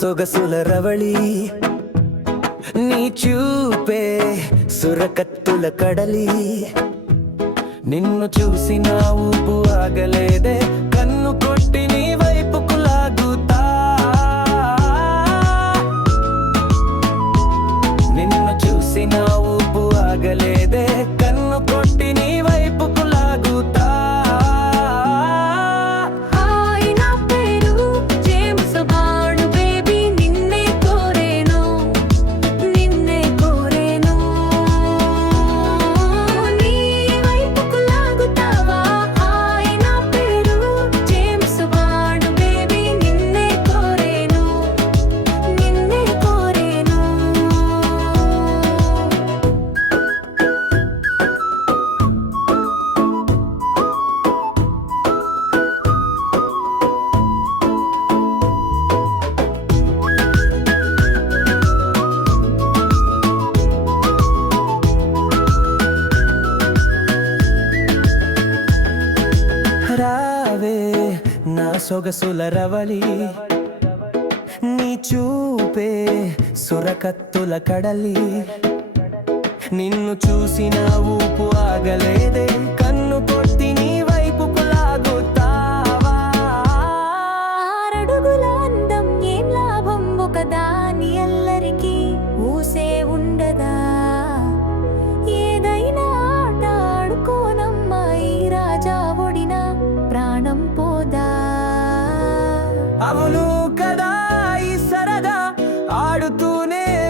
సొగసుల రవళి నీ చూపే సురకత్తుల కడలి. నిన్ను చూసిన ఊపు ఆగలేదే కన్ను కొట్టి రావే నా సొగసుల రవళి నీ చూపే సురకత్తుల కడలి. నిన్ను చూసిన ఊపు ఆగలేదే. కన్ను కొట్టి నీ వైపు లాగుతావా? అందం ఏం లాభం? ఒకదాని అల్లరికి ఊసే ఉండదా? tourner.